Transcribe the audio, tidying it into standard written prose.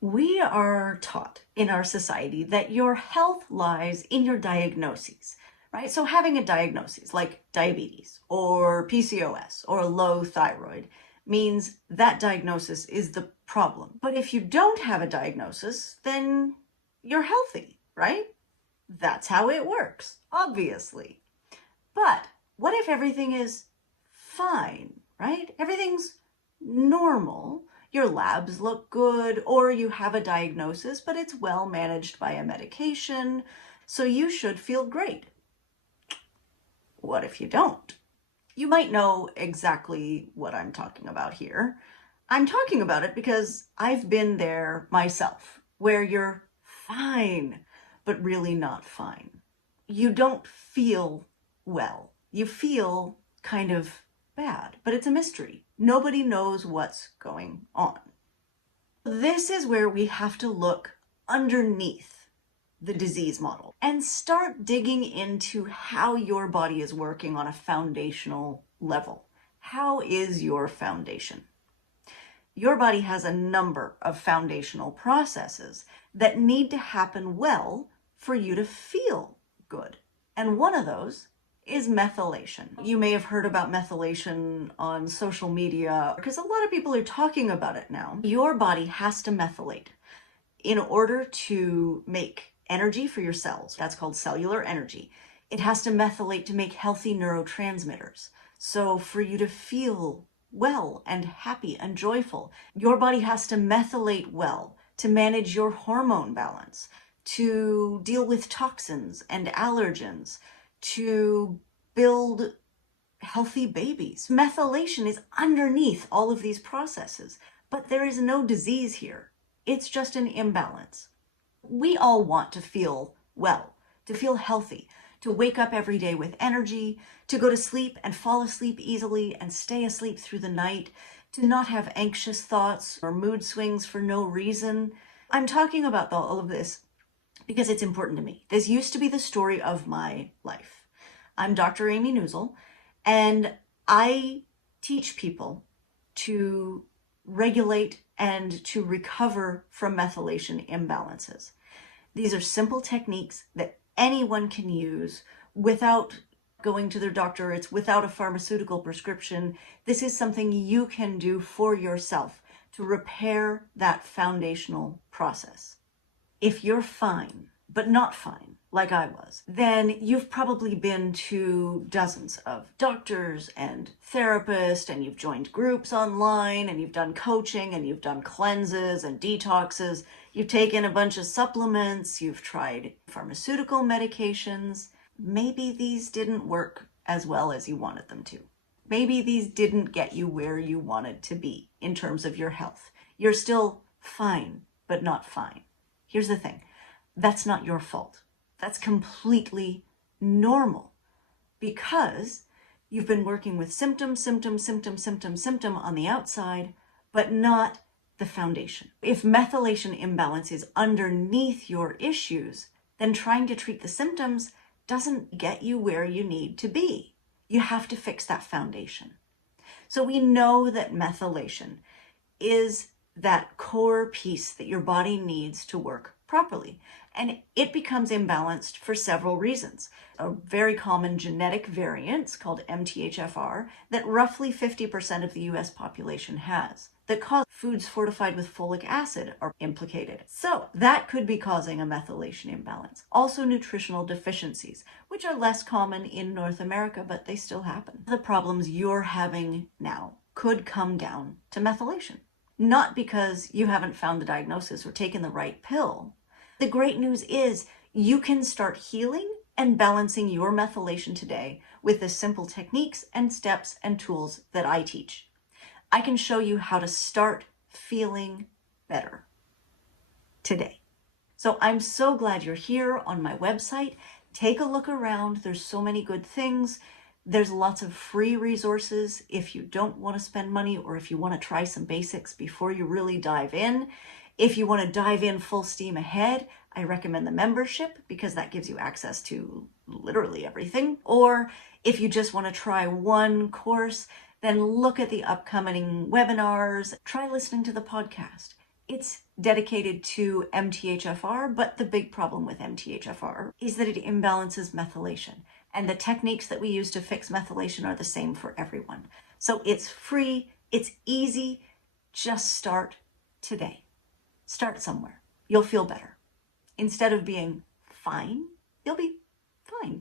We are taught in our society that your health lies in your diagnoses, right? So having a diagnosis like diabetes or PCOS or low thyroid means that diagnosis is the problem. But if you don't have a diagnosis, then you're healthy, right? That's how it works, obviously. But what if everything is fine, right? Everything's normal. Your labs look good, or you have a diagnosis, but it's well managed by a medication, so you should feel great. What if you don't? You might know exactly what I'm talking about here. I'm talking about it because I've been there myself, where you're fine, but really not fine. You don't feel well. You feel kind of bad, but it's a mystery. Nobody knows what's going on. This is where we have to look underneath the disease model and start digging into how your body is working on a foundational level. How is your foundation? Your body has a number of foundational processes that need to happen well for you to feel good. And one of those is methylation. You may have heard about methylation on social media because a lot of people are talking about it now. Your body has to methylate in order to make energy for your cells. That's called cellular energy. It has to methylate to make healthy neurotransmitters. So for you to feel well and happy and joyful, your body has to methylate well to manage your hormone balance, to deal with toxins and allergens, to build healthy babies. Methylation is underneath all of these processes, but there is no disease here. It's just an imbalance. We all want to feel well, to feel healthy, to wake up every day with energy, to go to sleep and fall asleep easily and stay asleep through the night, to not have anxious thoughts or mood swings for no reason. I'm talking about all of this because it's important to me. This used to be the story of my life. I'm Dr. Amy Newsel, and I teach people to regulate and to recover from methylation imbalances. These are simple techniques that anyone can use without going to their doctor. It's without a pharmaceutical prescription. This is something you can do for yourself to repair that foundational process. If you're fine, but not fine, like I was, then you've probably been to dozens of doctors and therapists, and you've joined groups online, and you've done coaching, and you've done cleanses and detoxes. You've taken a bunch of supplements, you've tried pharmaceutical medications. Maybe these didn't work as well as you wanted them to. Maybe these didn't get you where you wanted to be in terms of your health. You're still fine, but not fine. Here's the thing, that's not your fault. That's completely normal because you've been working with symptom on the outside, but not the foundation. If methylation imbalance is underneath your issues, then trying to treat the symptoms doesn't get you where you need to be. You have to fix that foundation. So we know that methylation is that core piece that your body needs to work properly. And it becomes imbalanced for several reasons. A very common genetic variant called MTHFR that roughly 50% of the US population has that cause foods fortified with folic acid are implicated. So that could be causing a methylation imbalance. Also nutritional deficiencies, which are less common in North America, but they still happen. The problems you're having now could come down to methylation. Not because you haven't found the diagnosis or taken the right pill. The great news is you can start healing and balancing your methylation today with the simple techniques and steps and tools that I teach. I can show you how to start feeling better today. So I'm so glad you're here on my website. Take a look around. There's so many good things. There's lots of free resources if you don't want to spend money or if you want to try some basics before you really dive in. If you want to dive in full steam ahead, I recommend the membership because that gives you access to literally everything. Or if you just want to try one course, then look at the upcoming webinars. Try listening to the podcast. It's dedicated to MTHFR, but the big problem with MTHFR is that it imbalances methylation. And the techniques that we use to fix methylation are the same for everyone. So it's free, it's easy, just start today. Start somewhere. You'll feel better. Instead of being fine, you'll be fine.